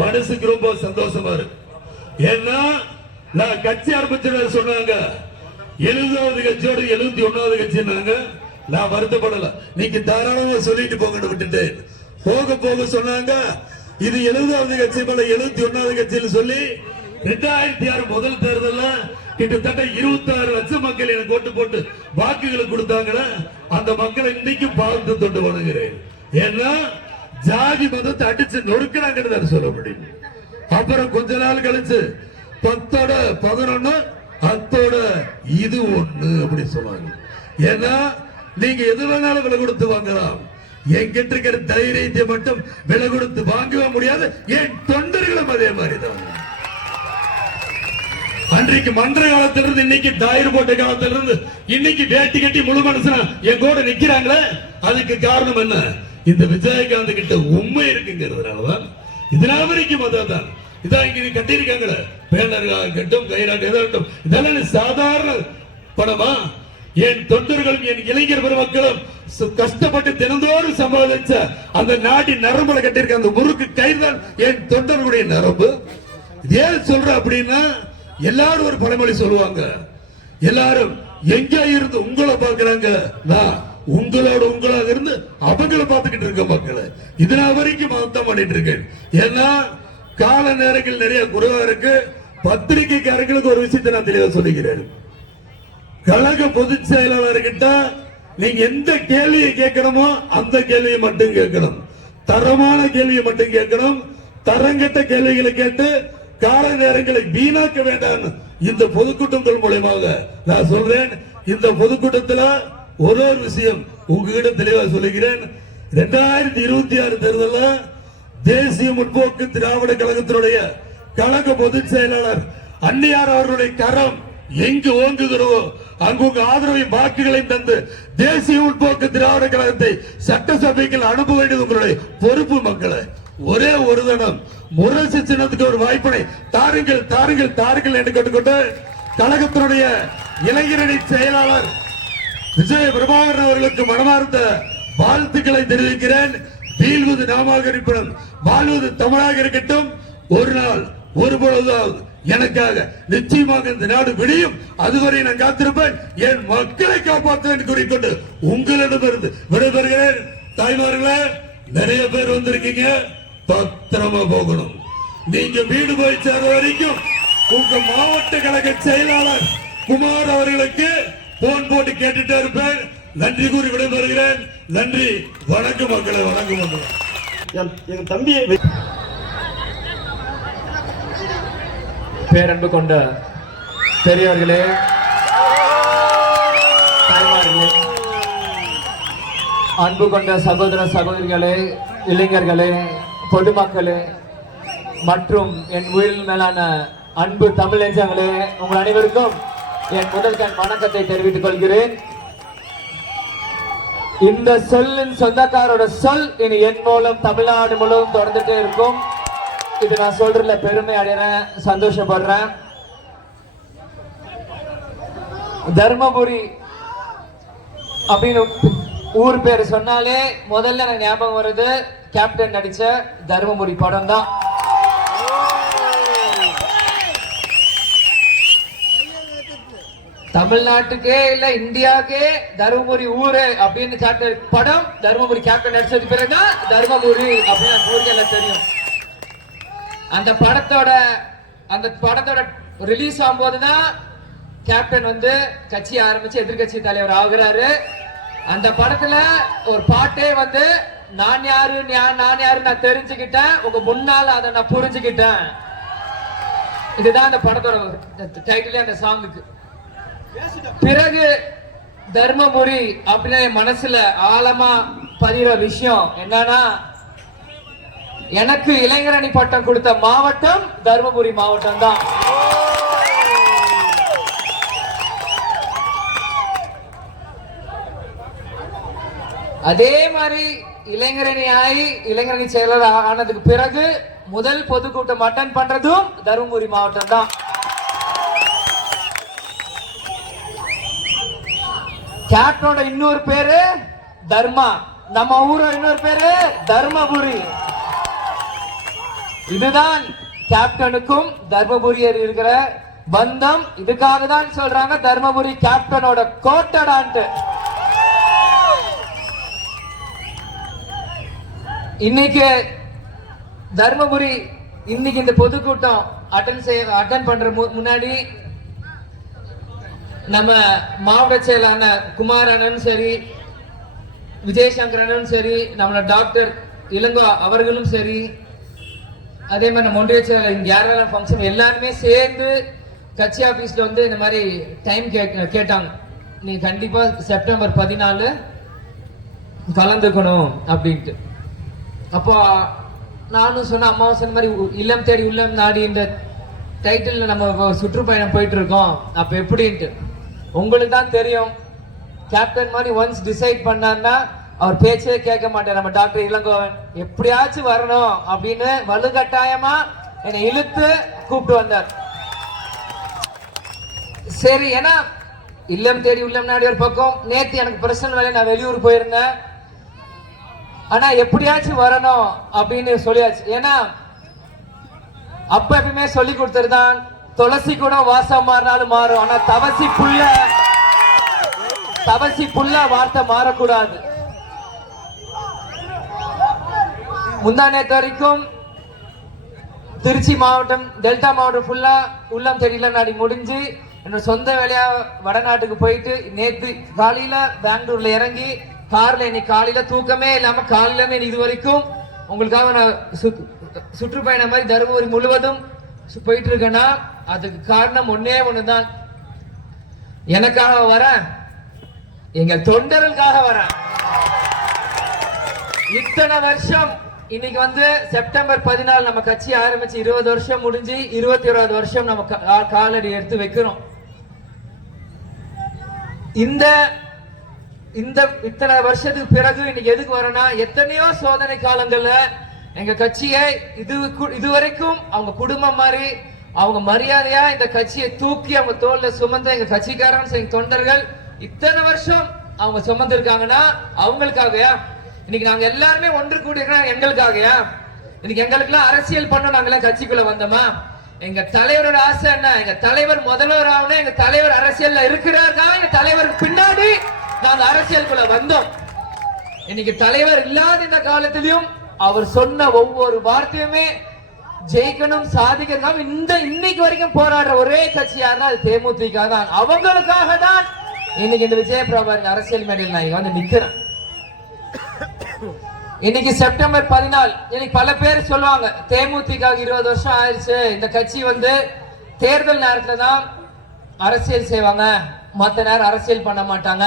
மனசுக்கு ரொம்ப சந்தோஷமா இருக்கு. ஏன்னா நான் கட்சி ஆரம்பிச்ச சொன்னாங்க 70வது கட்சியோட 71வது கட்சினாங்க. நான் வருத்தப்படல, நீங்க தாராளமா சொல்லிட்டு போங்கன்னு விட்டுட்டேன். போக போக சொன்னாங்க இது 70வது கட்சி போல 71வது கட்சின்னு சொல்லி 2006 முதல் தேர்தலில் கிட்டத்தட்ட 26 லட்சம் மக்கள் எனக்கு ஓட்டு போட்டு வாக்குகளை கொடுத்தாங்க. அந்த மக்களை இன்னைக்கு பார்த்து தொட்டு வணங்குகிறேன். ஏன்னா ஜாதி மதத்தை அடிச்சு நொறுக்கிறாங்கன்னு சொல்ல முடியும். அப்புறம் கொஞ்ச நாள் கழிச்சு 10ஓட 11 10ஓட இது 1 அப்படி சொல்லுவாங்க. ஏன்னா நீங்க எது வேணாலும் விலை கொடுத்து வாங்கலாம், என்கிட்ட இருக்கிற தைரியத்தை மட்டும் விலை கொடுத்து வாங்கவே முடியாது. என் தொண்டர்களும் அதே மாதிரி தான். அன்றைக்கு மன்ற காலத்திலிருந்து இன்னைக்கு டயர் போட்ட காலத்திலிருந்து இன்னைக்கு வேட்டி கட்டி முழு மனுஷனா என் கூட நிக்கிறாங்களே, அதுக்கு காரணம் என்ன? இந்த விஜயகாந்த் கிட்ட உண்மை இருக்குங்கிறதுனாலதான். இதனால வரைக்கும் அதான் இதான் இங்க கட்டியிருக்காங்களே, பேனர்களாக இருக்கட்டும், கைராட்டு எதாகட்டும், இதெல்லாம் சாதாரண படமா? என் தொண்டர்களும் என் இளைஞர் பெருமக்களும் கஷ்டப்பட்டு தினந்தோறும் சம்பாதிச்ச அந்த நாட்டின் நரம்புல கட்டியிருக்க அந்த முறுக்கு கயிறு தான் என் தொண்டர்களுடைய நரம்பு. ஏன் சொல்ற அப்படின்னா, எல்லாரும் ஒரு பழமொழி சொல்லுவாங்க, எல்லாரும் எங்க இருந்து உங்களை பார்க்கிறாங்க, நான் உங்களோட உங்களாக இருந்து அவங்களை பார்த்துக்கிட்டு இருக்க மக்களை இதனால் வரைக்கும் மொத்தம் பண்ணிட்டு இருக்கேன். ஏன்னா கால நேரங்கள் நிறைய குறைவா இருக்கு. பத்திரிகைக்காரர்களுக்கு ஒரு விஷயத்தை நான் தெளிவா சொல்லுகிறேன். கழக பொதுச் செயலாளர்கிட்ட நீங்க எந்த கேள்வியை கேட்கணுமோ அந்த கேள்வியை மட்டும் கேட்கணும், தரமான கேள்வியை மட்டும் கேட்கணும். தரங்கட்ட கேள்விகளை கேட்டு கால நேரங்களை வீணாக்க வேண்டாம். இந்த பொதுக்கூட்டங்கள் மூலமாக நான் சொல்றேன். இந்த பொதுக்கூட்டத்தில் ஒரு விஷயம் உங்ககிட்ட தெளிவா சொல்லுகிறேன். 2026 தேர்தலில் தேசிய முற்போக்கு திராவிட கழகத்தினுடைய கழக பொதுச் செயலாளர் அன்னியார் அவர்களுடைய கரம் எங்கு ஓங்குகிறதோ அங்கு உங்க ஆதரவை வாக்குகளை தந்து தேசிய முற்போக்கு திராவிட கழகத்தை சட்டசபைக்கு அனுப்ப வேண்டியது உங்களுடைய பொறுப்பு. மக்களை ஒரே ஒரு தினம் முரசு சின்னத்துக்கு ஒரு வாய்ப்பினை தாருங்கள் தாருங்கள் தாருங்கள் என்று கேட்டுக்கொண்டு கழகத்தினுடைய இளைஞரணி செயலாளர் விஜய பிரபாகரன் அவர்களுக்கு மனமார்ந்த வாழ்த்துக்களை தெரிவிக்கிறேன். வீழ்வது நாமாக இருப்பினும் வாழ்வது தமிழாக இருக்கட்டும். ஒரு நாள் ஒரு பொழுதாவது எனக்காக நிச்சயமாக இந்த நாடு விடியும். அதுவரை நான் காத்திருப்பேன். என் மக்களை காப்பாற்றுவேன் கூறிக்கொண்டு உங்களிடமிருந்து விடைபெறுகிறேன். தாய்மார்களே, நிறைய பேர் வந்திருக்கீங்க, பத்திரமா போகணும். நீங்க வீடு போய் சேர வரைக்கும் உங்க மாவட்ட கழக செயலாளர் குமார் அவர்களுக்கு போன் போட்டு கேட்டுட்டே இருப்பேன். நன்றி கூறி விடைபெறுகிறேன். நன்றி, வணக்கம் மக்களை, வணக்கம் மக்களை. என் தம்பியை பேரன்பு கொண்ட பெரியவர்களே, தாய்மார்களே, அன்பு கொண்ட சகோதர சகோதரிகளே, இளைஞர்களே, பொதுமக்களே மற்றும் என் உயிர் மேலான அன்பு தமிழ் நெஞ்சங்களே, உங்கள் அனைவருக்கும் என் முதல் கண் வணக்கத்தை தெரிவித்துக் கொள்கிறேன். இந்த சொல்லின் சொந்தக்காரோட சொல் இனி என் மூலம் தமிழ்நாடு முழுவதும் தொடர்ந்துட்டே இருக்கும். இது நான் சொல்றதுல பெருமை அடைகிறேன், சந்தோஷப்படுறேன். தர்மபுரி அப்படின்னு ஊர் பேர் சொன்னாலே முதல்ல எனக்கு ஞாபகம் வருது கேப்டன் நடிச்ச தர்மபுரி படம் தான். தமிழ்நாட்டுக்கே இல்ல இந்தியாவுக்கே தர்மபுரி ஊரு அப்படின்னு சாப்பிட்ட படம் தர்மபுரி கேப்டன் நடிச்சது பிறகுதான் தர்மபுரி அப்படின்னு ஊருக்கு தெரியும். அந்த படத்தோட ரிலீஸ் ஆகும்போதுதான் கேப்டன் வந்து கட்சி ஆரம்பிச்சு எதிர்கட்சி தலைவர் ஆகுறாரு. அந்த படத்துல ஒரு பாட்டே வந்து நான் யாரு நான் தெரிஞ்சுக்கிட்டேன், உங்க முன்னால அதை நான் புரிஞ்சுக்கிட்டேன். இதுதான் அந்த படத்தோட டைட்டிலே அந்த சாங்குக்கு. பிறகு தர்மபுரி அப்படின்னு மனசுல ஆழமா பதிகிற விஷயம் என்னன்னா, எனக்கு இளைஞரணி பட்டம் கொடுத்த மாவட்டம் தர்மபுரி மாவட்டம் தான். அதே மாதிரி இளைஞரணி செயலர் ஆனதுக்கு பிறகு முதல் பொதுக்கூட்டம் அட்டன் பண்றதும் தர்மபுரி மாவட்டம் தான். கேப்டனோட இன்னொரு பேரு தர்மா, நம்ம ஊரோட இன்னொரு பேரு தர்மபுரி. இதுதான் கேப்டனுக்கும் தர்மபுரியர் இருக்கிற பந்தம். இதுக்காக தான் சொல்றாங்க தர்மபுரி கேப்டனோட கோட்டடான்ட்டு. இன்னைக்கு தர்மபுரி இன்னைக்கு இந்த பொதுக்கூட்டம் அட்டன் பண்ற முன்னாடி நம்ம மாவட்ட செயலாளர் குமார் அண்ணனும் சரி, விஜயசங்கர் அண்ணனும் சரி, நம்ம டாக்டர் இளங்கோ அவர்களும் சரி, அதே மாதிரி நம்ம ஒன்றிய செயலாளர் இங்க யாரெல்லாம் ஃபங்க்ஷன் எல்லாருமே சேர்ந்து கட்சி ஆபீஸ்ல வந்து இந்த மாதிரி டைம் கேட்டாங்க. நீ கண்டிப்பா செப்டம்பர் 14 கலந்துக்கணும் அப்படின்ட்டு. அப்போ நானும் சொன்ன, அம்மாவும் சொன்ன மாதிரி இல்லம் தேடி உள்ளம் நாடி இந்த டைட்டில் நம்ம சுற்றுப்பயணம் போயிட்டு இருக்கோம். அப்ப எப்படின்ட்டு உங்களுக்கு தான் தெரியும். கேப்டன் மாதிரி ஒன்ஸ் டிசைட் பண்ணார்னா அவர் பேச்சே கேட்க மாட்டார். நம்ம டாக்டர் இளங்கோவன் எப்படியாச்சும் வரணும் அப்படின்னு வலுக்கட்டாயமா என்னை இழுத்து கூப்பிட்டு வந்தார். சரி, ஏன்னா இல்லம் தேடி உள்ளம் நாடி ஒரு பக்கம். நேத்து எனக்கு பர்சனல் வேலை, நான் வெளியூர் போயிருந்தேன். ஆனா எப்படியாச்சும் வரணும் அப்படின்னு சொல்லியாச்சு. ஏன்னா அப்ப எப்பவுமே சொல்லி கொடுத்துருதான், துளசி கூட வாசம் மாறினாலும் மாறும், ஆனா தவசி புள்ள வார்த்தை மாறக்கூடாது. முந்தா நேத்து வரைக்கும் திருச்சி மாவட்டம், டெல்டா மாவட்டம் ஃபுல்லா உள்ளம் தெரியல நாடி முடிஞ்சு என்னோட சொந்த வேலையா வடநாட்டுக்கு போயிட்டு நேத்து காலையில பெங்களூர்ல இறங்கி கார்ல இன்னைக்கு காலையில தூக்கமே இல்லாம காலையில இருந்து இது வரைக்கும் உங்களுக்காக நான் சுற்றுப்பயணம் மாதிரி தருமபுரி முழுவதும் போயிட்டு இருக்கேன்னா அதுக்கு காரணம் ஒன்னே ஒண்ணுதான். எனக்காக வரேன், எங்கள் தொண்டர்களுக்காக வரேன். இத்தனை வருஷம் இன்னைக்கு வந்து செப்டம்பர் 14 நம்ம கட்சி ஆரம்பிச்சு 20 வருஷம் முடிஞ்சு 21வது வருஷம் நம்ம காலடி எடுத்து வைக்கிறோம். இந்த இத்தனை வருஷத்துக்கு பிறகு இன்னைக்கு எதுக்கு வரனா, எத்தனையோ சோதனை காலங்கள்ல எங்க கட்சியை இதுவரைக்கும் அவங்க குடும்பம் மாதிரி அவங்க மரியாதையா இந்த கட்சியை தூக்கி அவங்க தோல்ல சுமந்த எங்க கட்சிக்காரன் எங்க தொண்டர்கள் இத்தனை வருஷம் அவங்க சுமந்து இருக்காங்கன்னா அவங்களுக்காகயா. இன்னைக்கு நாங்க எல்லாருமே ஒன்று கூடி எங்களுக்காகயா. இன்னைக்கு எங்களுக்கு எல்லாம் அரசியல் பண்ண நாங்கெல்லாம் கட்சிக்குள்ள வந்தோமா? எங்க தலைவரோட ஆசை என்ன? எங்க தலைவர் முதல்வர் ஆகணும். எங்க தலைவர் அரசியல்ல இருக்கிறார். எங்க தலைவருக்கு பின்னாடி நாங்க அரசியலுக்குள்ள வந்தோம். இன்னைக்கு தலைவர் இல்லாத இந்த காலத்திலும் அவர் சொன்ன ஒவ்வொரு வார்த்தையுமே ஜெயிக்கணும், சாதிக்கணும். இன்னைக்கு வரைக்கும் போராடுற ஒரே கட்சி யாருன்னா அது தேமுதிக தான். அவங்களுக்காக தான் இன்னைக்கு இந்த விஜயபிரபாகரன் அரசியல் மேடையில் நான் இங்க வந்து நிக்கிறேன். இன்னைக்கு செப்டம்பர் 14 இன்னைக்கு பல பேர் சொல்லுவாங்க தேமுதிக 20 வருஷம் ஆயிடுச்சு, இந்த கட்சி வந்து தேர்தல் நேரத்துல தான் அரசியல் செய்வாங்க, மத்த நேரம் அரசியல் பண்ண மாட்டாங்க.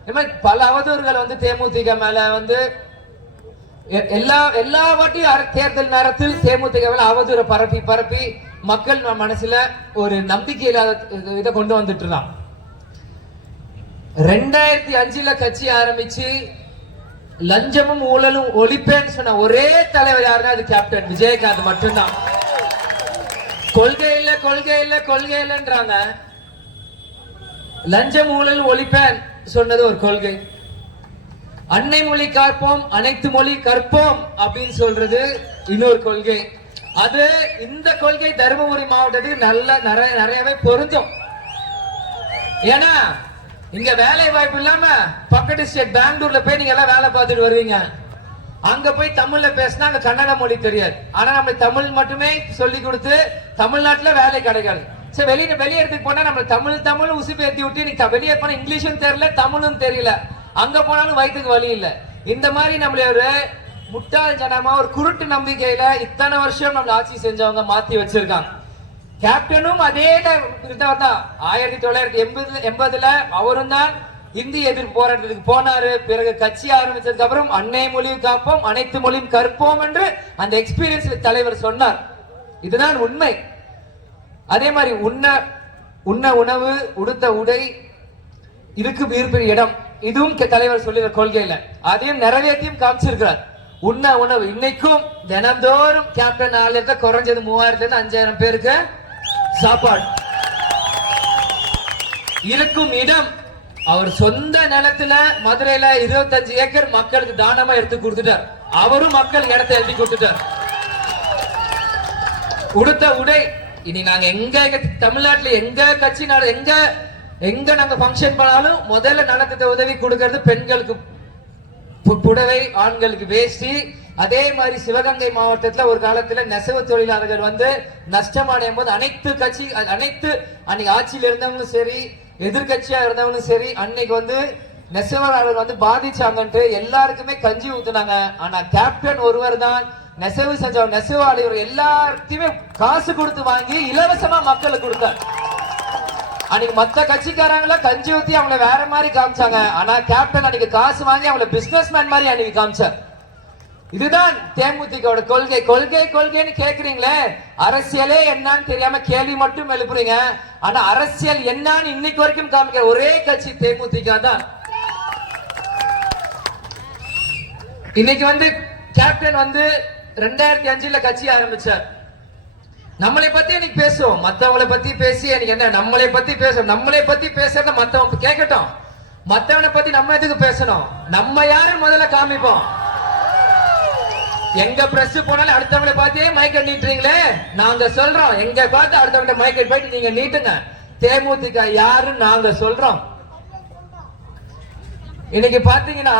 இந்த மாதிரி பல அவதூறுகள் வந்து தேமுதிக மேல வந்து எல்லா வாட்டியும் தேர்தல் நேரத்தில் தேமுதிக மேல அவதூறு பரப்பி மக்கள் மனசுல ஒரு நம்பிக்கை இல்லாத இதை கொண்டு வந்துட்டு இருந்தான். 2005 கட்சி ஆரம்பிச்சு லஞ்சமும் ஊழலும் ஒழிப்பேன்னு சொன்ன ஒரே தலைவர் யாருன்னா அது கேப்டன் விஜயகாந்த் மட்டும்தான். கொள்கை இல்லைன்றாங்க. லஞ்சம் ஊழல் ஒழிப்பேன் சொன்னது ஒரு கொள்கை. அன்னை மொழி காப்போம், அனைத்து மொழி கற்போம் அப்படின்னு சொல்றது இன்னொரு கொள்கை. அது இந்த கொள்கை தருமபுரி மாவட்டத்துக்கு நிறையவே பொருந்தும். ஏன்னா இங்க வேலை வாய்ப்பு இல்லாம பக்கத்து ஸ்டேட் பெங்களூர்ல போய் நீங்க எல்லாம் வேலை பார்த்துட்டு வருவீங்க. அங்க போய் தமிழ்ல பேசினா அங்க கன்னட மொழி தெரியாது. ஆனா நம்ம தமிழ் மட்டுமே சொல்லி கொடுத்து தமிழ்நாட்டுல வேலை கிடைக்காது. சரி, வெளியேறதுக்கு போனா நம்ம தமிழ் உசுப்பு ஏத்தி விட்டு நீ வெளியே போனா இங்கிலீஷும் தெரியல, தமிழும் தெரியல, அங்க போனாலும் வயிற்றுக்கு வழி இல்ல. இந்த மாதிரி நம்மள ஒரு முட்டாள் ஜனமா ஒரு குருட்டு நம்பிக்கையில இத்தனை வருஷம் நம்ம ஆட்சி செஞ்சவங்க மாத்தி வச்சிருக்காங்க. கேப்டனும் அதே தான் 1980 அவரும் தான் இந்தி எதிர்ப்பு போராட்டத்துக்கு போனாரு. பிறகு கட்சி ஆரம்பிச்சதுக்கு அப்புறம் அன்னை மொழியும் காப்போம், அனைத்து மொழியும் கற்போம் என்று அந்த எக்ஸ்பீரியன்ஸ் தலைவர் சொன்னார். இதுதான் உண்மை. அதே மாதிரி உண்ண உணவு, உடுத்த உடை, இருக்கு இருப்பிற இடம், இதுவும் தலைவர் சொல்லி கொள்கையில அதையும் நிறைவேற்றியும் காமிச்சிருக்கிறார். உண்ண உணவு இன்னைக்கும் தினந்தோறும் கேப்டன் 4 குறைஞ்சது 3000 இருந்து 5000 பேருக்கு சாப்பாடு. இருக்கும் இடம் அவர் சொந்த நிலத்துல மதுரையில 25 ஏக்கர் மக்களுக்கு தானமா எடுத்து கொடுத்துட்டார். அவரும் மக்கள் இடத்தை எழுதி கொடுத்துட்டார். உடுத்த உடை இனி நாங்க எங்க தமிழ்நாட்டுல எங்க கட்சி எங்க நாங்க ஃபங்க்ஷன் பண்ணாலும் முதல்ல நலத்திட்ட உதவி கொடுக்கிறது பெண்களுக்கு புடவை, ஆண்களுக்கு வேஷ்டி. அதே மாதிரி சிவகங்கை மாவட்டத்துல ஒரு காலத்துல நெசவு தொழிலாளர்கள் வந்து நஷ்டமடையும் போது அனைத்து அன்னைக்கு ஆட்சியில இருந்தவங்களும் சரி, எதிர்கட்சியா இருந்தவங்களும் சரி, அன்னைக்கு வந்து நெசவாளர்கள் வந்து பாதிச்சாங்கன்ட்டு எல்லாருக்குமே கஞ்சி ஊத்துனாங்க. ஆனா கேப்டன் ஒருவர் தான் நெசவு செஞ்சவர், நெசவாளர் எல்லாத்தையுமே காசு கொடுத்து வாங்கி இலவசமா மக்களுக்கு கொடுத்தார். அன்னைக்கு மத்த கட்சிக்காரங்கள கஞ்சி ஊத்தி அவங்கள வேற மாதிரி காமிச்சாங்க. ஆனா கேப்டன் அன்னைக்கு காசு வாங்கி அவங்கள பிசினஸ் மேன் மாதிரி அன்னைக்கு காமிச்சார். இதுதான் தேமுதிகோட கொள்கை. கொள்கைன்னு கேக்குறீங்களே, அரசியலே என்னன்னு தெரியாம கேள்வி மட்டும் எழுப்புறீங்க. ஆனா அரசியல் என்னன்னு இன்னைக்கு வரைக்கும் காமிக்கிற ஒரே கட்சி தேமுதிக தான். இன்னைக்கு வந்து கேப்டன் வந்து 2005 கட்சி ஆரம்பிச்சார். நம்மளை பத்தி இன்னைக்கு பேசுவோம், மத்தவங்களை பத்தி பேசி எனக்கு என்ன, நம்மளை பத்தி பேசுவோம். நம்மளை பத்தி பேசுறத மத்தவங்க கேட்கட்டும், மத்தவனை பத்தி நம்ம எதுக்கு பேசணும்? நம்ம யாரு முதல்ல காமிப்போம். எங்க பிரஸ் போனாலும் அடுத்தவங்களை பார்த்தே மைக்க நீட்டுறீங்களே, நாங்க சொல்றோம் எங்க பார்த்து அடுத்தவங்க மைக்க போயிட்டு நீங்க நீட்டுங்க. தேமுதிக யாருன்னு நாங்க சொல்றோம். இன்னைக்கு பாத்தீங்கன்னா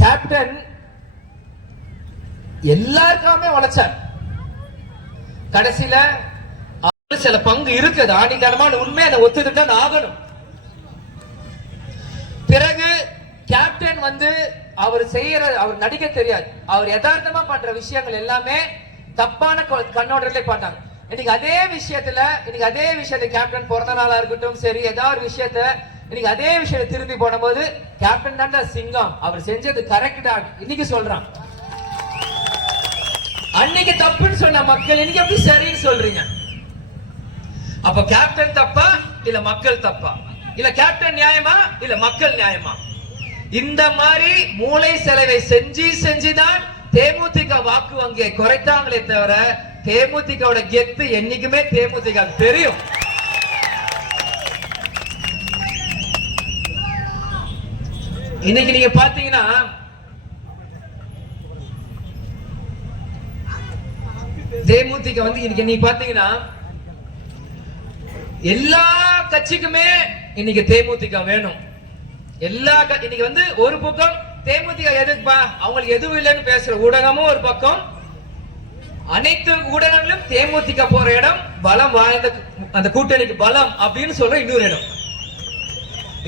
கேப்டன் எல்லாருக்காமே உழைச்சார். கடைசியில சில பங்கு இருக்குது, ஆணித்தனமான உண்மை, அதை ஒத்துக்கிட்டு ஆகணும். பிறகு கேப்டன் வந்து அவர் நடிக்க தெரியாது, அவர் யதார்த்தமா பண்ற விஷயங்கள் எல்லாமே தப்பான கண்ணோட்டத்திலே பார்த்தாங்க. இன்னைக்கு அதே விஷயத்துல கேப்டன் பிறந்த நாளா இருக்கட்டும் சரி, ஏதாவது ஒரு விஷயத்த இன்னைக்கு அதே விஷயத்தை திரும்பி போடும்போது கேப்டன் தான் சிங்கம், அவர் செஞ்சது கரெக்ட் தான் இன்னைக்கு சொல்றான். அன்னைக்கு தப்புன்னு சொன்ன மக்கள் இன்னைக்கு எப்படி சரின்னு சொல்றீங்க? அப்ப கேப்டன் தப்பா இல்ல மக்கள் தப்பா? இல்ல கேப்டன் நியாயமா இல்ல மக்கள் நியாயமா? இந்த மாதிரி மூளை செலவை செஞ்சுதான் தேமுதிக வாக்கு வங்கியை குறைத்தாங்களே தவிர தேமுதிகோட கெத்து என்னைக்குமே தேமுதிக தெரியும். இன்னைக்கு நீங்க பாத்தீங்கன்னா தேமுதிக வந்து இன்னைக்கு நீங்க பாத்தீங்கன்னா எல்லா கட்சிக்குமே இன்னைக்கு தேமுதிக வேணும். இன்னைக்கு வந்து ஒரு பக்கம் தேமுதிக எதுக்குப்பா, அவங்களுக்கு எதுவும் இல்லைன்னு பேசுற ஊடகமும் ஒரு பக்கம், அனைத்து ஊடகங்களும் தேமுதிக போற இடம் பலம் வாய்ந்த அந்த கூட்டணிக்கு பலம் அப்படின்னு சொல்ற இன்னொரு இடம்.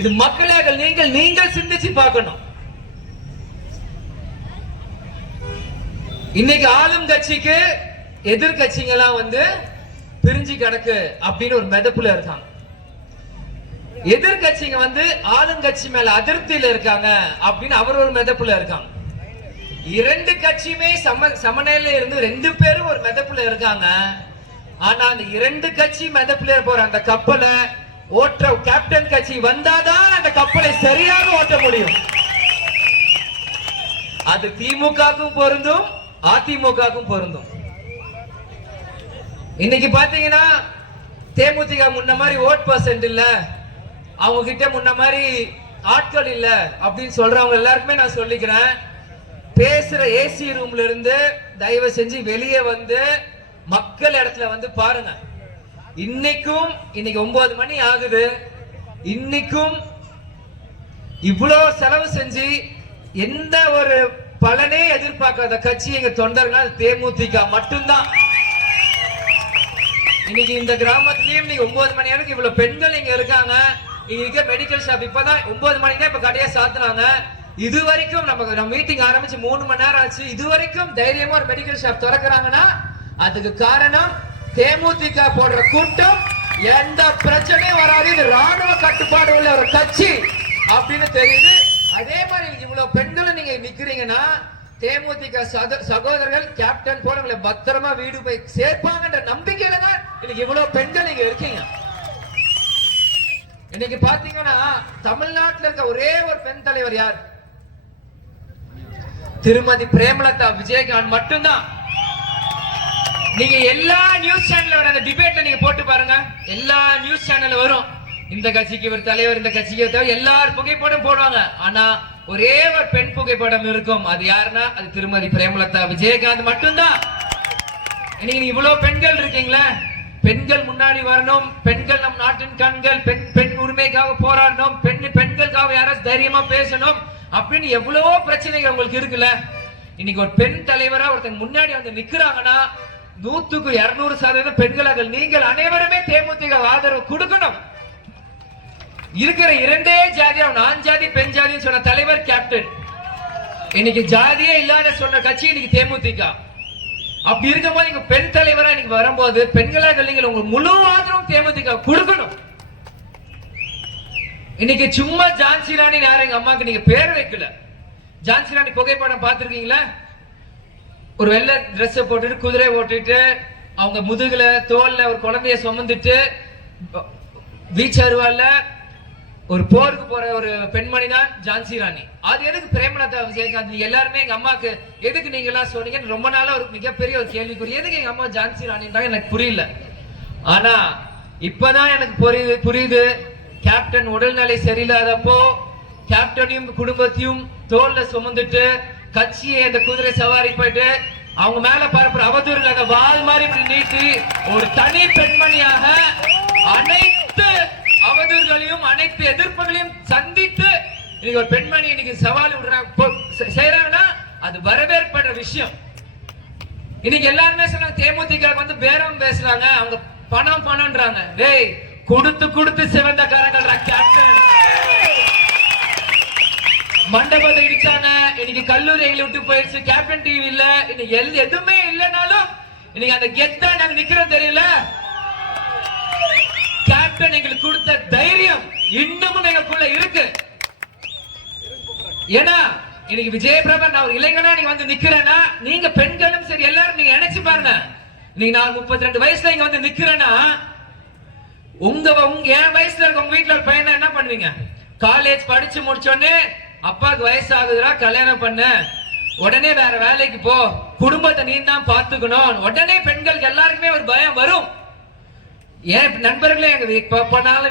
இது மக்களாக நீங்கள் சிந்திச்சு பார்க்கணும். இன்னைக்கு ஆளும் கட்சிக்கு எதிர்கட்சிங்கெல்லாம் வந்து பிரிஞ்சு கிடக்கு அப்படின்னு ஒரு மெதப்புல இருக்காங்க. எதிர்கட்சிங்க வந்து ஆளுங்கட்சி மேல அதிருப்தியில இருக்காங்க அப்படின்னு அவர் ஒரு மெதப்புல இருக்காங்க. இரண்டு கட்சியுமே சமநிலையில இருந்து ரெண்டு பேரும் ஒரு மெதப்புல இருக்காங்க. ஆனா அந்த இரண்டு கட்சி மெதப்புல போற அந்த கப்பலை ஓட்ட கேப்டன் கட்சி வந்தாதான் அந்த கப்பலை சரியாக ஓட்ட முடியும். அது திமுகவுக்கும் பொருந்தும் அதிமுகவுக்கும் பொருந்தும். இன்னைக்கு பாத்தீங்கன்னா தேமுதிக முன்ன மாதிரி ஓட் பர்சன்ட் இல்ல, அவங்க கிட்ட முன்ன மாதிரி ஆட்கள் இல்ல அப்படின்னு சொல்றவங்க எல்லாருக்குமே நான் சொல்லிக்கிறேன், பேசுற ஏசி ரூம்ல இருந்து தயவு செஞ்சு வெளியே வந்து மக்கள் இடத்துல வந்து பாருங்க. இன்னைக்கு 9 மணி ஆகுது, இன்னைக்கும் இவ்வளவு செலவு செஞ்சு எந்த ஒரு பலனே எதிர்பார்க்காத கட்சி எங்க தொண்டர்கள் தேமுதிக மட்டும்தான். இன்னைக்கு இந்த கிராமத்திலயும் 9 மணி வரைக்கும் இவ்வளவு பெண்கள் இங்க இருக்காங்க. இங்க மெடிக்கல் ஷாப் இப்பதான் 9 மணிக்கு தான் இப்ப கடையை சாத்துனாங்க. இது வரைக்கும் நம்ம மீட்டிங் ஆரம்பிச்சு 3 மணி நேரம் ஆச்சு. இது வரைக்கும் தைரியமா ஒரு மெடிக்கல் ஷாப் திறக்கிறாங்கன்னா அதுக்கு காரணம் தேமுதிக போடுற கூட்டம். எந்த பிரச்சனையும் வராது, இது ராணுவ கட்டுப்பாடு உள்ள ஒரு கட்சி அப்படின்னு தெரியுது. அதே மாதிரி இவ்வளவு பெண்களும் நீங்க நிக்கிறீங்கன்னா தேமுதிக சகோதரர்கள் கேப்டன் போல பத்திரமா வீடு போய் சேர்ப்பாங்கன்ற நம்பிக்கையில தான் இன்னைக்கு இவ்வளவு பெண்கள் நீங்க இருக்கீங்க. இன்னைக்கு பாத்தீங்கன்னா தமிழ்நாட்டில் இருக்க ஒரே ஒரு பெண் தலைவர் யார்? திருமதி பிரேமலதா விஜயகாந்த் மட்டும்தான். நீங்க எல்லா நியூஸ் சேனல்ல அந்த டிபேட்ல நீங்க போட்டு பாருங்க, எல்லா நியூஸ் சேனல்ல வரும் இந்த கட்சிக்கு ஒரு தலைவர், இந்த கட்சிக்கு தலைவர், எல்லாரும் புகைப்படம் போடுவாங்க. ஆனா ஒரே ஒரு பெண் புகைப்படம் இருக்கும். அது யாருன்னா அது திருமதி பிரேமலதா விஜயகாந்த் மட்டும்தான். இன்னைக்கு இவ்வளவு பெண்கள் இருக்கீங்களா? பெண்கள் முன்னாடி வரணும். பெண்கள் நம் நாட்டின் கண்கள். பெண் உரிமைக்காக போராடணும். பெண்களுக்காக யாராவது தைரியமா பேசணும் அப்படின்னு எவ்வளவோ பிரச்சனைகள் உங்களுக்கு இருக்குல்ல. இன்னைக்கு ஒரு பெண் தலைவரா ஒருத்தங்க முன்னாடி வந்து நிக்கிறாங்கன்னா 100% பெண்கள் நீங்கள் அனைவருமே தேமுதிக ஆதரவு கொடுக்கணும். இருக்கிற இரண்டே ஜாதியா நான் ஜாதி பெண் ஜாதின்னு சொன்ன தலைவர் கேப்டன். இன்னைக்கு ஜாதியே இல்லாத சொன்ன கட்சி இன்னைக்கு தேமுதிக. அப்படி இருக்கும்போது நீங்க பெண் தலைவரா இன்னைக்கு வரும்போது பெண்களாக நீங்கள் உங்க முழு ஆதரவும் தேமுதிக கொடுக்கணும். இன்னைக்கு சும்மா ஜான்சி ராணி யாரும் எங்க அம்மாக்கு நீங்க பேர் வைக்கல. ஜான்சி ராணி புகைப்படம் பார்த்திருக்கீங்களா? ஒரு வெள்ளை ட்ரெஸ் போட்டுட்டு குதிரை ஓட்டிட்டு அவங்க முதுகுல தோல்ல ஒரு குழந்தைய சுமந்துட்டு வீச்சருவால ஒரு போருக்கு போற ஒரு பெண்மணி தான் ஜான்சி ராணி. அது எதுக்கு பிரேமலதா விஜயகாந்த் நீங்க எல்லாருமே எங்க அம்மாக்கு எதுக்கு நீங்க எல்லாம் சொன்னீங்கன்னு ரொம்ப நாளா ஒரு மிகப்பெரிய ஒரு கேள்விக்குறி. எதுக்கு எங்க அம்மா ஜான்சி ராணின்றாங்க எனக்கு புரியல. ஆனா இப்பதான் எனக்கு புரியுது. கேப்டன் உடல்நிலை சரியில்லாதப்போ கேப்டனையும் குடும்பத்தையும் தோல்ல சுமந்துட்டு கட்சியை அந்த குதிரை சவாரி போயிட்டு அவங்க மேல பரப்புற அவதூறுகள் அந்த வால் மாதிரி இப்படி நீட்டி ஒரு தனி பெண்மணியாக அனைத்து அவதூறுகளையும் அனைத்து எதிர்ப்புகளையும் சந்தித்து இன்னைக்கு ஒரு பெண்மணி இன்னைக்கு சவால் செய்யறாங்கன்னா அது வரவேற்படுற விஷயம். இன்னைக்கு எல்லாருமே சொன்னாங்க தேமுதிக வந்து பேரம் பேசுறாங்க, அவங்க பணம்ன்றாங்க. டேய் கொடுத்து சிவந்த கரங்கள் கேப்டன். மண்டபத்தை இடிச்சாங்க. இன்னைக்கு கல்லூரி எங்களை விட்டு போயிடுச்சு. கேப்டன் டிவி இல்ல. இன்னைக்கு எதுவுமே இல்லைனாலும் இன்னைக்கு அந்த கெத்தா நாங்க நிக்கிறோம் தெரியல. கேப்டன் எங்களுக்கு கொடுத்த தைரியம் இன்னமும் எங்களுக்குள்ள இருக்கு. ஏன்னா இன்னைக்கு விஜயபிரபா நான் ஒரு இளைஞனா நீங்க வந்து நிக்கிறேன்னா நீங்க பெண்களும் சரி எல்லாரும் நீங்க நினைச்சு பாருங்க. நீங்க நான் 32 வயசுல இங்க வந்து நிக்கிறேன்னா உங்க என் வயசுல இருக்க உங்க வீட்டுல ஒரு பையனா என்ன பண்ணுவீங்க? காலேஜ் படிச்சு முடிச்சோடனே அப்பாவுக்கு வயசு ஆகுதுடா கல்யாணம் பண்ண, உடனே வேற வேலைக்கு போ, குடும்பத்தை நீ தான் பாத்துக்கணும். உடனே பெண்களுக்கு எல்லாருக்குமே ஒரு பயம் வரும். ஏன் நண்பர்களே எங்க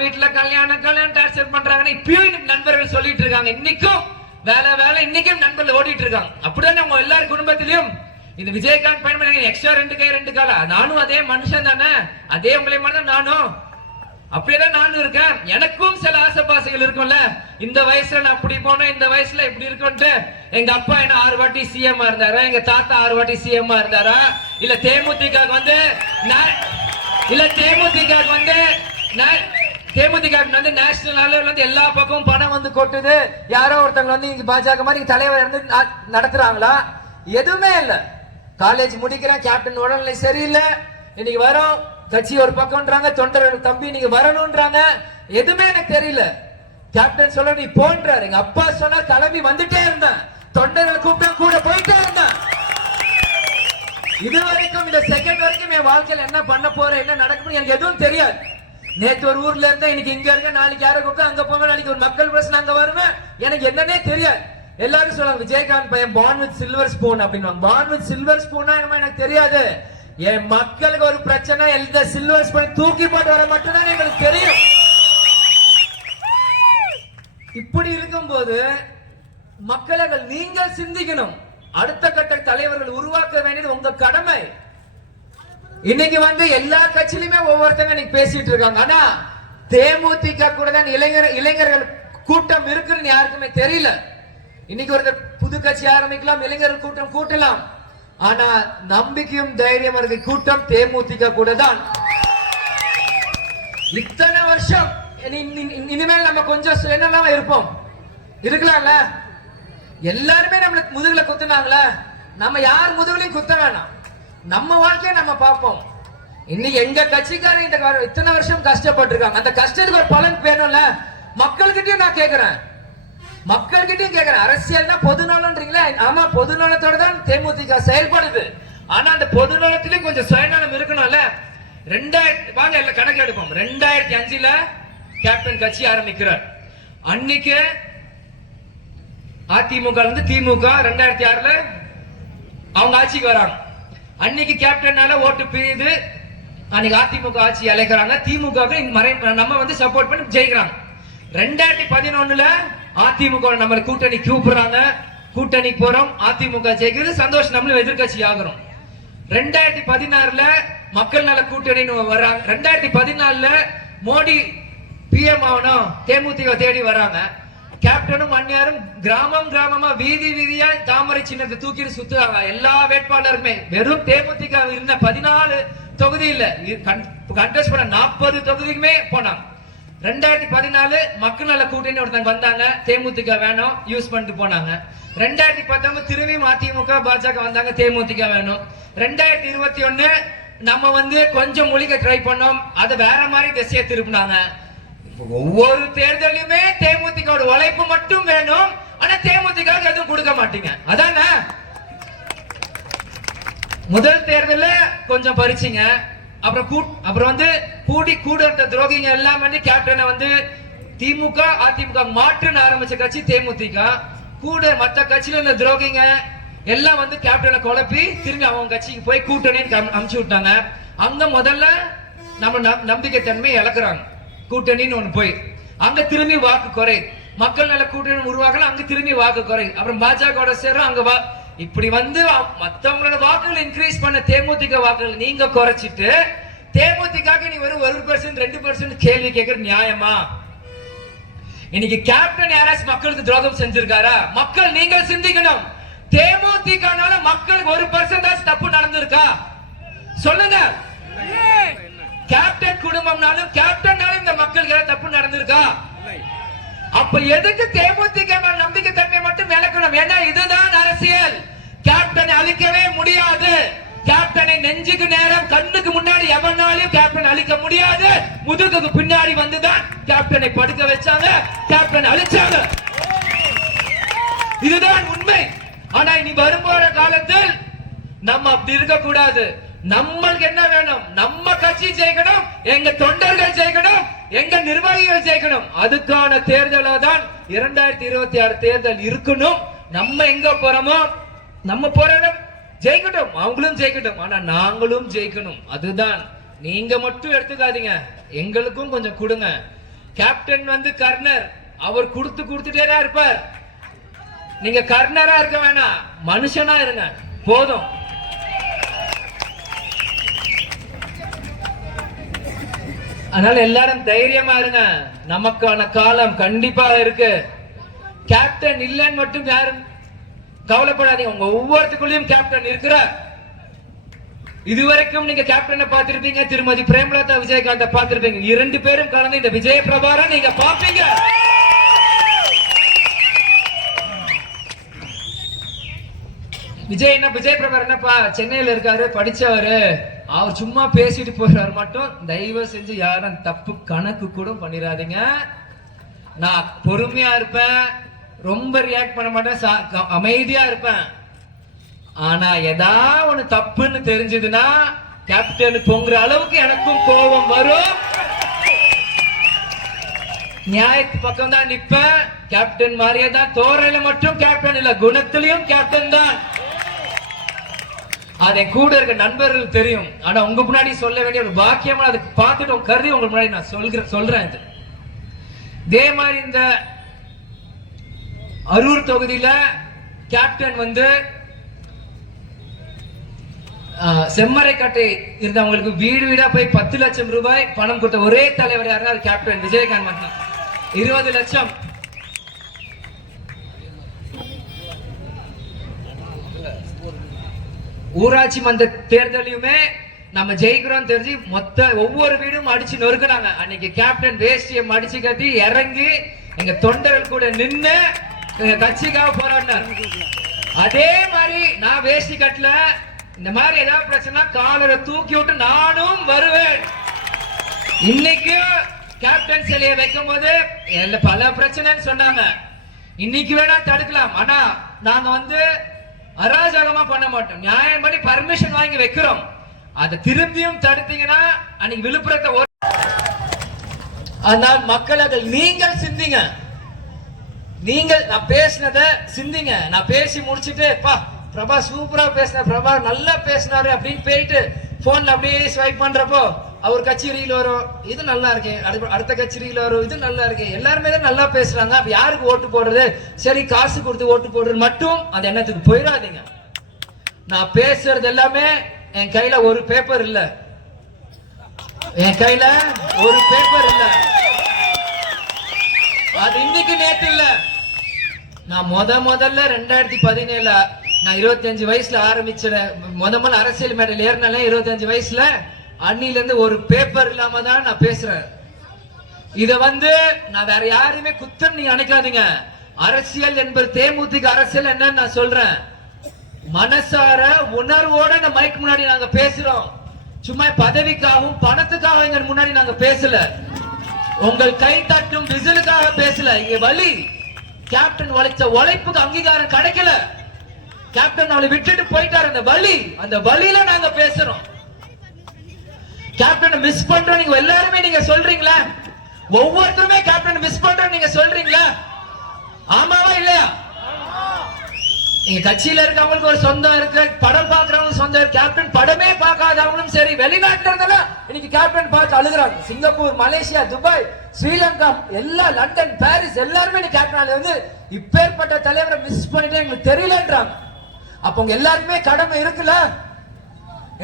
வீட்டுல கல்யாணம் டார்ச்சர் பண்றாங்கன்னு இப்பயும் நண்பர்கள் சொல்லிட்டு இருக்காங்க. இன்னைக்கும் வேலை இன்னைக்கும் நண்பர்கள் ஓடிட்டு இருக்காங்க. அப்படிதான் உங்க எல்லாரும் குடும்பத்திலயும் இந்த விஜயகாந்த் பயணம் எக்ஸ்ட்ரா 2 கை 2 கால நானும் அதே மனுஷன் தானே, அதே உங்களை மாதிரி நானும் அப்படியேதான் நானும் இருக்கேன். எனக்கும் சில ஆசைப்பாசைகள் இருக்கும்ல. இந்த வயசுல நான் அப்படி போனேன், இந்த வயசுல இப்படி இருக்கும்ட்டு. எங்க அப்பா என்ன 6 வாட்டி சிஎம் இருந்தாரா? எங்க தாத்தா 6 வாட்டி சிஎம் இருந்தாரா? இல்ல தேமுதிக வந்து நேஷனல் லெவல்ல வந்து எல்லா பக்கமும் பணம் வந்து கொட்டுது. யாரோ ஒருத்தவங்க வந்து இங்க பாஜக மாதிரி தலைவர் இருந்து நடத்துறாங்களா? எதுவுமே இல்ல. காலேஜ் முடிக்கிறேன், கேப்டன் உடல்நிலை சரியில்லை, இன்னைக்கு வரோம் கட்சி ஒரு பக்கம்ன்றாங்க, தொண்டர்கள் தம்பி நீங்க வரணும்ன்றாங்க. எதுவுமே எனக்கு தெரியல. கேப்டன் சொல்ல நீ போன்றாரு. எங்க அப்பா சொன்னா கிளம்பி வந்துட்டே இருந்தேன், தொண்டர்கள் கூப்பிட்டு கூட போயிட்டே இருந்தேன். இது வரைக்கும் இந்த செகண்ட் வரைக்கும் என் வாழ்க்கையில என்ன பண்ண போறேன், என்ன நடக்கும் எனக்கு எதுவும் தெரியாது. நேற்று ஒரு ஊர்ல இருந்தா இன்னைக்கு இங்க இருக்க, நாளைக்கு யாரை கூப்பிட்டு அங்க போவேன், நாளைக்கு ஒரு மக்கள் பிரச்சனை அங்க வருவேன், எனக்கு என்னன்னே தெரியாது. எல்லாரும் சொல்லுவாங்க விஜயகாந்த் பையன் born with silver spoon அப்படின்னு. born with silver spoon எனக்கு தெரியாது. என் மக்களுக்கு ஒரு பிரச்சனை எந்த சில்வர் ஸ்பூன் தூக்கி போட்டு வர மட்டும்தான் எங்களுக்கு தெரியும். இப்படி இருக்கும்போது மக்கள் நீங்கள் சிந்திக்கணும். அடுத்த கட்ட தலைவர்கள் உருவாக்க வேண்டியது உங்க கடமை. இன்னைக்கு வந்து எல்லா கட்சியிலுமே ஒவ்வொருத்தங்க இன்னைக்கு பேசிட்டு இருக்காங்க. ஆனா தேமுதிக கூட தான் இளைஞர்கள் கூட்டம் இருக்குன்னு யாருக்குமே தெரியல. இன்னைக்கு ஒரு புது கட்சி ஆரம்பிக்கலாம், இளைஞர்கள் கூட்டம் கூட்டலாம். ஆனா நம்பிக்கையும் தைரியம் இருக்க கூட்டம் தேமுதிக கூட தான். இத்தனை வருஷம் இனிமேல் நம்ம கொஞ்சம் என்னெல்லாம் இருப்போம் இருக்கலாம்ல. எல்லாருமே நம்மள முதுகுல குத்துனாங்களே, நம்ம யார் முதுகுலையும் குத்த வேணாம். நம்ம வாழ்க்கையை நம்ம பார்ப்போம். இன்னைக்கு எங்க கட்சிக்காரன் இந்த இத்தனை வருஷம் கஷ்டப்பட்டு இருக்காங்க. அந்த கஷ்டத்துக்கு ஒரு பலன் வேணும்ல. மக்கள்கிட்டயும் நான் கேட்கிறேன், மக்கள்கிட்டயும் கேட்கிறேன். அரசியல் தான் பொதுநலன்றீங்களே, ஆமா பொதுநலத்தோட தான் தேமுதிக செயல்படுது. ஆனா அந்த பொதுநலத்திலயும் கொஞ்சம் சுயநலம் இருக்கணும்ல. 2000 வாங்க எல்லாம் கணக்கு எடுப்போம். 2005ல கேப்டன் கட்சி ஆரம்பிக்கிறார். அன்னைக்கு அதிமுக இருந்து திமுக 2006ல அவங்க ஆட்சிக்கு வராங்க. அன்னைக்கு கேப்டனால ஓட்டு பிரியுது. அன்னைக்கு அதிமுக ஆட்சி அழைக்கிறாங்க. திமுக நம்ம வந்து சப்போர்ட் பண்ணி ஜெயிக்கிறாங்க. 2011ல அதிமுக நம்மள கூட்டணி கூப்பிடுறாங்க, கூட்டணி போறோம், அதிமுக ஜெயிக்கிறது சந்தோஷம், நம்மளும் எதிர்க்கட்சி ஆகிறோம். 2016ல மக்கள் நல கூட்டணின்னு வர்றாங்க. 2014ல மோடி பிஎம் ஆகணும், தேமுதிக தேடி வராங்க. கேப்டனும் அந்நியாரும் கிராமம் கிராமமா வீதி வீதியா தாமரை சின்னத்தை தூக்கிட்டு சுத்துறாங்க. எல்லா வேட்பாளருமே வெறும் தேமுதிக இருந்த 14 தொகுதி இல்ல, கண்டெஸ்ட் பண்ண 40 தொகுதிக்குமே போனாங்க. 2014 மக்கள் நல கூட்டணி ஒருத்தங்க வந்தாங்க, தேமுதிக வேணும் யூஸ் பண்ணிட்டு போனாங்க. 2019 திரும்பி அதிமுக பாஜக வந்தாங்க, தேமுதிக வேணும். 2021 நம்ம கொஞ்சம் மொழிக்க ட்ரை பண்ணோம், அதை வேற மாதிரி திசையை திருப்பினாங்க. ஒவ்வொரு தேர்தலுமே தேமுதிக உழைப்பு மட்டும் வேணும், ஆனா தேமுதிக எதுவும் கொடுக்க மாட்டீங்க. அதானே முதல் தேர்தல கொஞ்சம் பறிச்சிங்க, அப்புறம் கூடி கூட இருந்த துரோகிங்க எல்லாம் கேப்டனை திமுக அதிமுக மாற்றுன்னு ஆரம்பிச்ச கட்சி தேமுதிக. கூட மத்த கட்சியில இருந்த துரோகிங்க எல்லாம் கேப்டனை குழப்பி திரும்பி அவங்க கட்சிக்கு போய் கூட்டணி அமுச்சு விட்டாங்க. அங்க முதல்ல நம்ம நம்பிக்கை தன்மை இழக்கிறாங்க. கூட்டணின்னு ஒண்ணு போய் அங்க திரும்பி வாக்கு குறை, மக்கள் நல கூட்டணி உருவாக்கல, அங்க திரும்பி வாக்கு குறை. அப்புறம் பாஜக சேரும், அங்க இப்படி மத்தவங்களோட வாக்குகள் இன்க்ரீஸ் பண்ண தேமுதிக வாக்குகள் நீங்க குறைச்சிட்டு தேமுதிக நீ வெறும் 1% 2% கேள்வி கேட்கற நியாயமா? இன்னைக்கு கேப்டன் யாராச்சும் மக்களுக்கு துரோகம் செஞ்சிருக்காரா? மக்கள் நீங்கள் சிந்திக்கணும். தேமுதிகனால மக்களுக்கு 1% தப்பு நடந்திருக்கா சொல்லுங்க. கேப்டன் குடும்பம்னாலும் கேப்டன்னாலும் இந்த மக்களுக்கு தப்பு நடந்திருக்கா? அப்ப எதுக்கு தேமுதிக நம்பிக்கை தன்மை மட்டும் இழக்கணும்? ஏன்னா இதுதான் அரசியல். கேப்டனை அழிக்கவே முடியாது. கேப்டனை நெஞ்சுக்கு நேரம் கண்ணுக்கு முன்னாடி எவனாலும் கேப்டன் அழிக்க முடியாது. முதுகுக்கு பின்னாடி வந்துதான் கேப்டனை படுக்க வச்சாங்க, கேப்டன் அழிச்சாங்க. இதுதான் உண்மை. ஆனா இனி வரும்போற காலத்தில் நம்ம அப்படி இருக்க கூடாது. நம்மளுக்கு என்ன வேணும்? நம்ம கட்சி ஜெயிக்கணும், எங்க தொண்டர்கள் ஜெயிக்கணும், எங்க நிர்வாகிகள் ஜெயிக்கணும். அதுக்கான தேர்தலா தான் 2026 தேர்தல் இருக்கணும். நம்ம எங்க போறோமோ நம்ம போறோம் ஜெயிக்கட்டும், அவங்களும் ஜெயிக்கட்டும், ஆனா நாங்களும் ஜெயிக்கணும். அதுதான். நீங்க மட்டும் எடுத்துக்காதீங்க, எங்களுக்கும் கொஞ்சம் கொடுங்க. கேப்டன் கர்னர், அவர் கொடுத்துட்டே தான் இருப்பார். நீங்க கர்னரா இருக்க வேணாம், மனுஷனா இருங்க போதும். அதனால எல்லாரும் தைரியமா இருங்க, நமக்கான காலம் கண்டிப்பா இருக்கு. கேப்டன் இல்லன்னு மட்டும் யாரும் கவலைப்படாதீங்க, உங்க ஒவ்வொருத்துக்குள்ளயும் கேப்டன் இருக்கிறார். இதுவரைக்கும் நீங்க கேப்டனை பார்த்திருப்பீங்க, திருமதி பிரேமலதா விஜயகாந்த பார்த்திருப்பீங்க. 2 பேரும் கலந்து இந்த விஜய பிரபாரா நீங்க பாப்பீங்க. விஜய் பிரபார் என்னப்பா சென்னையில இருக்காரு, படிச்சவரு, அவர் சும்மா பேசிட்டு போறாரு மட்டும் தயவு செஞ்சு யாரும் தப்பு கணக்கு கூட பண்ணிடாதீங்க. நான் பொறுமையா இருப்பேன், ரொம்ப ரியாக்ட் பண்ண மாட்டேன், அமைதியா இருப்பேன். ஆனா ஏதா ஒண்ணு தப்புன்னு தெரிஞ்சதுன்னா கேப்டன் பொங்குற அளவுக்கு எனக்கும் கோபம் வரும். நியாயத்து பக்கம் தான் நிப்பேன். கேப்டன் மாதிரியே தான், தோரையில மட்டும் கேப்டன் இல்ல, குணத்திலையும் கேப்டன் தான். அதை கூட இருக்க நண்பர்கள் தெரியும். ஆனா உங்க முன்னாடி சொல்ல வேண்டிய ஒரு பாக்கியமா அதுக்கு பார்த்துட்டு கருதி உங்க முன்னாடி நான் சொல்றேன். இதே மாதிரி இந்த அரூர் தொகுதியில கேப்டன் செம்மரைக்கட்டை இருந்தவங்களுக்கு வீடு வீடா போய் 10 லட்சம் ரூபாய் பணம் கொடுத்த ஒரே தலைவர் யாருன்னா அது கேப்டன் விஜயகாந்த் மட்டும். 20 லட்சம். ஊராட்சி மன்ற தேர்தலையுமே நம்ம ஜெயிக்கிறோம் தெரிஞ்சு ஒவ்வொரு வீடும் அடிச்சு நொறுக்குனாங்க. அன்னைக்கு கேப்டன் வேஷ்டியை மடிச்சு கட்டி இறங்கி எங்க தொண்டர்கள் கூட நின்று கட்சிக்காக போராடினார். அதே மாதிரி நான் வேஷ்டி கட்டல, இந்த மாதிரி ஏதாவது பிரச்சனை காலரை தூக்கி விட்டு நானும் வருவேன். இன்னைக்கு கேப்டன் சிலையை வைக்கும் போது பல பிரச்சனைன்னு சொன்னாங்க. இன்னைக்கு வேணா தடுக்கலாம், ஆனா நாங்க அராஜகமா பண்ண மாட்டோம். நியாயம் பண்ணி பர்மிஷன் வாங்கி வைக்கிறோம். அதை திரும்பியும் தடுத்தீங்கன்னா அன்னைக்கு விழுப்புரத்தை அதனால் மக்கள் நீங்கள் சிந்திங்க. நீங்கள் நான் பேசினத சிந்திங்க. நான் பேசி முடிச்சுட்டு பிரபா சூப்பரா பேசின, பிரபா நல்லா பேசினாரு அப்படின்னு போயிட்டு போன்ல அப்படியே ஸ்வைப் பண்றப்போ அவர் கட்சி ரீல் வரும், இது நல்லா இருக்கு, அடுத்த கட்சி ரீல் வரும், இது நல்லா இருக்கு, எல்லாருமே தான் நல்லா பேசுறாங்க, அப்ப யாருக்கு ஓட்டு போடுறது, சரி காசு கொடுத்து ஓட்டு போடுறது மட்டும் அந்த எண்ணத்துக்கு போயிடாதீங்க. நான் பேசுறது எல்லாமே என் கையில ஒரு பேப்பர் இல்ல, என் கையில ஒரு பேப்பர் இல்ல, அது இன்னைக்கு நேத்து இல்ல. நான் முதல்ல 2017 நான் 25 வயசுல ஆரம்பிச்சேன். முதல்ல அரசியல் மேடையில் ஏறினாலே 25 வயசுல. அன்னில இருந்து ஒரு பேப்பர் இல்லாம தான் நான் பேசுறேன். இத நான் வேற யாருமே குத்தம் நீங்க நினைக்காதீங்க. அரசியல் என்பது தேமுதிக அரசியல் என்னன்னு நான் சொல்றேன். மனசார உணர்வோட இந்த மைக் முன்னாடி நாங்க பேசுறோம். சும்மா பதவிக்காகவும் பணத்துக்காக எங்க முன்னாடி நாங்க பேசல. உங்கள் கை தட்டும் விசிலுக்காக பேசல. இங்க வலி கேப்டன் உழைச்ச உழைப்புக்கு அங்கீகாரம் கிடைக்கல. கேப்டன் அவளை விட்டுட்டு போயிட்டாரு. அந்த வலியில நாங்க பேசுறோம். கேப்டன் மிஸ் பண்றோம் நீங்க எல்லாருமே நீங்க சொல்றீங்களா? ஒவ்வொருத்தருமே கேப்டன் மிஸ் பண்றோம் நீங்க சொல்றீங்களா? ஆமாவா இல்லையா? நீங்க கட்சியில இருக்கவங்களுக்கு ஒரு சொந்தம் இருக்கு, படம் பாக்குறவங்க சொந்தம் இருக்கு. கேப்டன் படமே பார்க்காதவங்களும் சரி, வெளிநாட்டுல இருந்தாலும் இன்னைக்கு கேப்டன் பார்த்து அழுகுறாங்க. சிங்கப்பூர், மலேசியா, துபாய், ஸ்ரீலங்கா, எல்லா லண்டன், பாரிஸ் எல்லாருமே கேப்டன் இப்பேற்பட்ட தலைவரை மிஸ் பண்ணிட்டு எங்களுக்கு தெரியலன்றாங்க. அப்ப உங்க எல்லாருக்குமே கடமை இருக்குல்ல?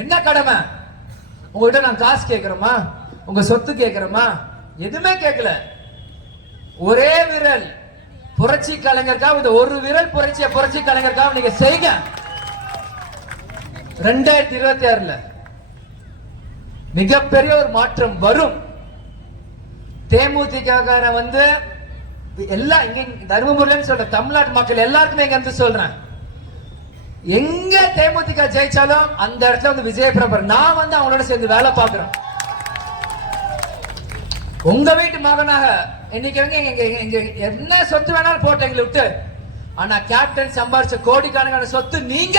என்ன கடமை? உங்ககிட்ட நான் காசு கேட்கிறோமா, உங்க சொத்து கேட்கிறோமா? எதுவுமே கேட்கல. ஒரே விரல் புரட்சி கலைஞருக்காக, இந்த ஒரு விரல் புரட்சி கலைஞருக்காக நீங்க செய்யுங்க. 2026 மிகப்பெரிய ஒரு மாற்றம் வரும். தேமுதிக எல்லாம் இங்க தர்மபுரியில சொல்ற தமிழ்நாட்டு மக்கள் எல்லாருக்குமே இங்க சொல்றேன், எங்க தேமுதிக ஜெயிச்சாலும் அந்த இடத்துல விஜய பிரபர் நான் அவங்களோட சேர்ந்து வேலை பார்க்கிறேன். உங்க வீட்டு மகனாக இன்னைக்கு என்ன சொத்து வேணாலும் போட்டு எங்களை விட்டு, ஆனா கேப்டன் சம்பாரிச்ச கோடிக்கணக்கான சொத்து நீங்க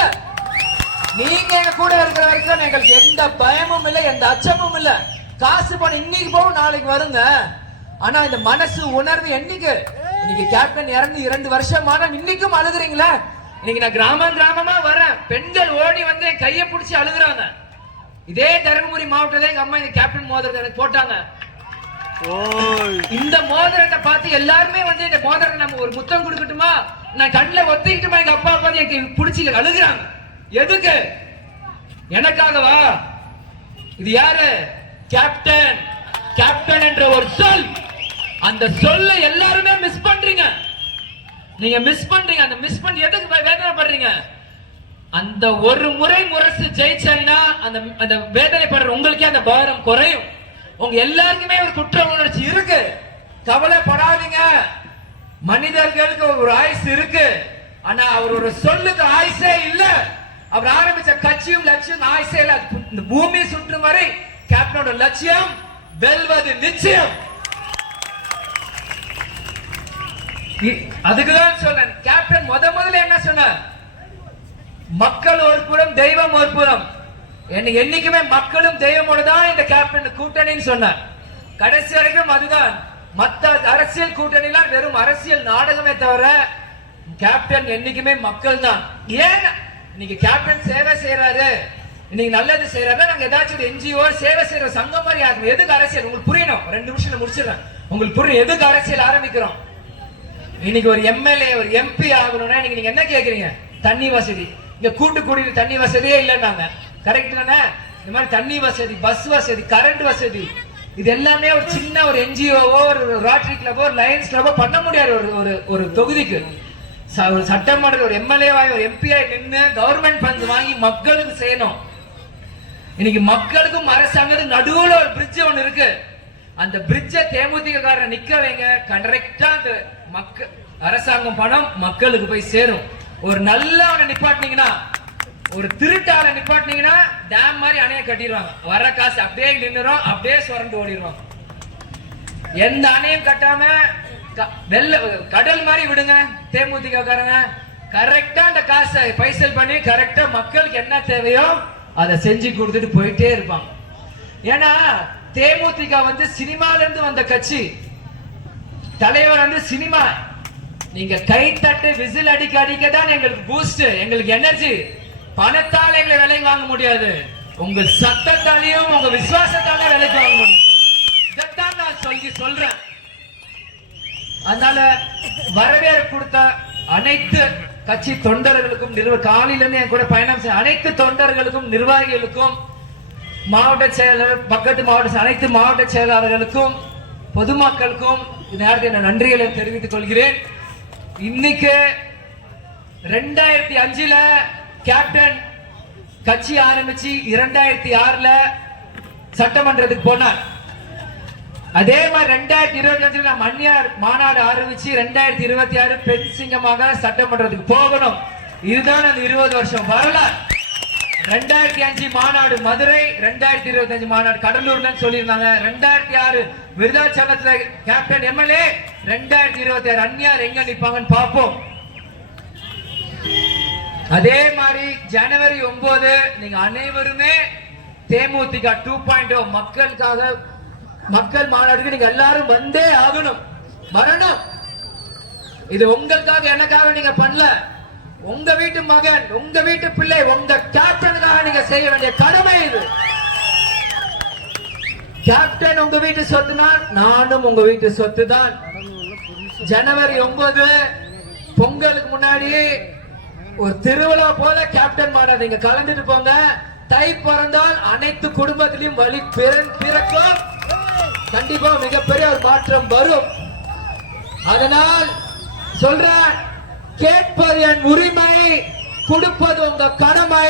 எங்க கூட இருக்கிற வரைக்கும் எங்களுக்கு எந்த பயமும் இல்லை, எந்த அச்சமும் இல்லை. காசு பணம் இன்னைக்கு போகும், நாளைக்கு வருங்க. ஆனா இந்த மனசு உணர்வு இன்னைக்கு கேப்டன் இறந்து 2 வருஷமான இன்னைக்கும் அழுகுறீங்களா? இன்னைக்கு நான் கிராமமா வரேன், பெண்கள் ஓடி என் கையை பிடிச்சி அழுகுறாங்க. இதே தருமபுரி மாவட்டத்துல எங்க அம்மா இந்த கேப்டன் மோதிரத்தை எனக்கு போட்டாங்க. இந்த மோதிரத்தை பார்த்து எல்லாருமே இந்த மோதிரத்தை நம்ம ஒரு முத்தம் கொடுக்கட்டுமா, நான் கண்ணுல ஒத்திக்கிட்டுமா, எங்க அப்பா பார்த்து எனக்கு பிடிச்சி அழுகுறாங்க. எதுக்கு? எனக்காகவா? இது யாரு? கேப்டன். கேப்டன் என்ற ஒரு சொல், அந்த சொல்ல எல்லாருமே மிஸ் பண்றீங்க. நீங்க மிஸ் பண்றீங்க. அந்த மிஸ் பண்ணி எதுக்கு வேதனைப்படுறீங்க? அந்த ஒரு முறை முரசு ஜெயிச்சா அந்த வேதனைப்படுற உங்களுக்கே அந்த பாரம் குறையும். உங்க எல்லாருக்குமே ஒரு குற்ற உணர்ச்சி இருக்கு, கவலைப்படாதீங்க. மனிதர்களுக்கு ஒரு ஆயுசு இருக்கு, ஆனா அவரோட சொல்லுக்கு ஆயுசே இல்ல. அவர் ஆரம்பிச்ச கட்சியும் லட்சியம் ஆயுசே இல்ல. இந்த பூமி சுற்றும் வரை கேப்டனோட லட்சியம் வெல்வது நிச்சயம். அதுக்குதான் சொல்றேன், கேப்டன் முதல்ல என்ன சொன்னார்? மக்கள் ஒரு புறம், தெய்வம் ஒரு புறம். என்னைக்குமே மக்களும் தெய்வமோட தான் இந்த கேப்டன் கூட்டணின்னு சொன்னார். கடைசி வரைக்கும் அதுதான். மத்த அரசியல் கூட்டணிலாம் வெறும் அரசியல் நாடகமே தவிர கேப்டன் என்னைக்குமே மக்கள் தான். ஏன் இன்னைக்கு கேப்டன் சேவை செய்யறாரு, இன்னைக்கு நல்லது செய்யறாரு, நாங்க ஏதாச்சும் என்ஜிஓ சேவை செய்யற சங்கம் மாதிரி ஆகும். எதுக்கு அரசியல்? உங்களுக்கு புரியணும். 2 நிமிஷம் முடிச்சிடறேன். உங்களுக்கு புரியும் எதுக்கு அரசியல் ஆரம்பிக்கிறோம். இன்னைக்கு ஒரு எம்எல்ஏ ஒரு எம்பி ஆகணும்னா நீங்க என்ன கேக்குறீங்க? தண்ணி வசதி. இங்க கூட்டு குடிநீர் தண்ணி வசதியே இல்லைன்னாங்க. கரெக்ட் தானே? இந்த மாதிரி தண்ணி வசதி, பஸ் வசதி, கரண்ட் வசதி, இது எல்லாமே ஒரு சின்ன ஒரு என்ஜிஓவோ ஒரு ரோட்டரி கிளப்போ ஒரு லயன்ஸ் கிளப்போ பண்ண முடியாது. ஒரு தொகுதிக்கு ஒரு சட்டமன்ற ஒரு எம்எல்ஏ ஒரு எம்பிஐ நின்று கவர்மெண்ட் ஃபண்ட் வாங்கி மக்களுக்கு செய்யணும். இன்னைக்கு மக்களுக்கும் அரசாங்கத்துக்கும் நடுவுல ஒரு பிரிட்ஜ் ஒண்ணு இருக்கு. அந்த பிரிட்ஜை தேமுதிக காரன் நிக்க வைங்க. கரெக்டா அந்த அரசாங்கம் பணம் மக்களுக்கு போய் சேரும். ஒரு நல்லவனை நிப்பாட்டினீங்கன்னா, ஒரு திருட்டால நிப்பாட்டினீங்கன்னா டேம் மாதிரி அணைய கட்டிடுவாங்க. வர காசு அப்படியே நின்னுரும், அப்படியே சுரண்டு ஓடிடுவாங்க. எந்த அணையும் கட்டாம கடல் மாதிரி விடுங்க தேமுதிக காரங்க. கரெக்டா அந்த காசை பைசல் பண்ணி கரெக்டா மக்களுக்கு என்ன தேவையோ அதை செஞ்சு கொடுத்துட்டு போயிட்டே இருப்பாங்க. ஏன்னா தேமுதிக சினிமால இருந்து வந்த கட்சி. தலைவர் சினிமா. நீங்க கை தட்டு விசில் அடிக்க தான் எங்களுக்கு பூஸ்ட், எங்களுக்கு எனர்ஜி. பணத்தால் எங்களை விலை வாங்க முடியாது. உங்கள் சத்தத்தாலையும் உங்க விசுவாசத்தாலையும் விலைக்கு வாங்க முடியும். இதைத்தான் நான் சொல்றேன். அதனால வரவேற்பு கொடுத்த அனைத்து கட்சி தொண்டர்களுக்கும் காலையில இருந்து என் கூட பயணம் செய்ய அனைத்து தொண்டர்களுக்கும் நிர்வாகிகளுக்கும் மாவட்ட செயலர் பக்கத்து மாவட்ட அனைத்து மாவட்ட செயலாளர்களுக்கும் பொதுமக்களுக்கும் நேரத்தில் நான் நன்றிகளை தெரிவித்துக் கொள்கிறேன். இன்னைக்கு 2005ல கேப்டன் கட்சி ஆரம்பிச்சு 2006ல சட்டமன்றத்துக்கு போனார். அதே மாதிரி 2025 நான் மன்னியார் மாநாடு ஆரம்பிச்சு 2026 பெண் சிங்கமாக சட்டமன்றத்துக்கு போகணும். இதுதான் அந்த 20 வருஷம் வரலாறு. 2005 மாநாடு மதுரை, 2025 மாநாடு கடலூர்ல சொல்லியிருந்தாங்க. 2006 விருதாச்சலத்துல கேப்டன் எம்எல்ஏ, 2026 அந்நியார் எங்க நிப்பாங்கன்னு பார்ப்போம். அதே மாதிரி ஜனவரி 9 நீங்க அனைவருமே தேமுதிக 2.0 மக்களுக்காக மக்கள் மாநாடுக்கு நீங்க எல்லாரும் வந்தே ஆகணும், வரணும். இது உங்களுக்காக எனக்காக நீங்க பண்ணல, உங்க வீட்டு மகன் உங்க வீட்டு பிள்ளை உங்க கேப்டனுக்காக நீங்க செய்ய வேண்டிய கடமை இது. கேப்டன் உங்க வீட்டு சொத்துனா நானும் உங்க வீட்டு சொத்து தான். ஜனவரி 9 பொங்கலுக்கு முன்னாடி ஒரு திருவிழா போல கேப்டன் மாநாடு நீங்க கலந்துட்டு போங்க. தை பிறந்தால் அனைத்து குடும்பத்திலையும் வழி பிறக்கும். கண்டிப்பா மிகப்பெரிய ஒரு மாற்றம் வரும். அதனால் சொல்றேன், கேட்பது என் உரிமை, கொடுப்பது உங்க கடமை.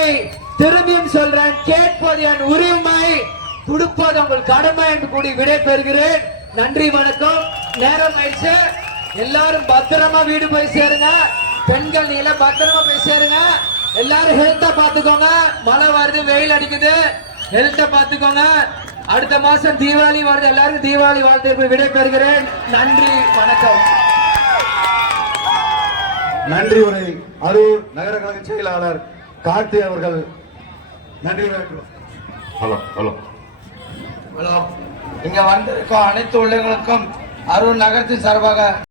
திரும்பியும் சொல்றேன், கேட்பது என் உரிமை, கொடுப்பது உங்கள் கடமை என்று கூடி விடை பெறுகிறேன். நன்றி, வணக்கம். நேரம் ஆயிடுச்சு. எல்லாரும் பத்திரமா வீடு போய் சேருங்க. பெண்கள் நீல பத்திரமா போய் சேருங்க. எல்லாரும் ஹெல்த்தா பாத்துக்கோங்க. மழை வருது, வெயில் அடிக்குது, ஹெல்த்தா பாத்துக்கோங்க. அடுத்த மாசம் தீபாவளி வருது. எல்லாருக்கும் தீபாவளி வாழ்த்து விடை பெறுகிறேன். நன்றி, வணக்கம். நன்றி உரை அரூர் நகர கழக செயலாளர் கார்த்தி அவர்கள் நன்றி உரையாற்றுவார். ஹலோ ஹலோ ஹலோ, இங்க வந்திருக்க அனைத்து உள்ளங்களுக்கும் அரூர் நகரத்தின் சார்பாக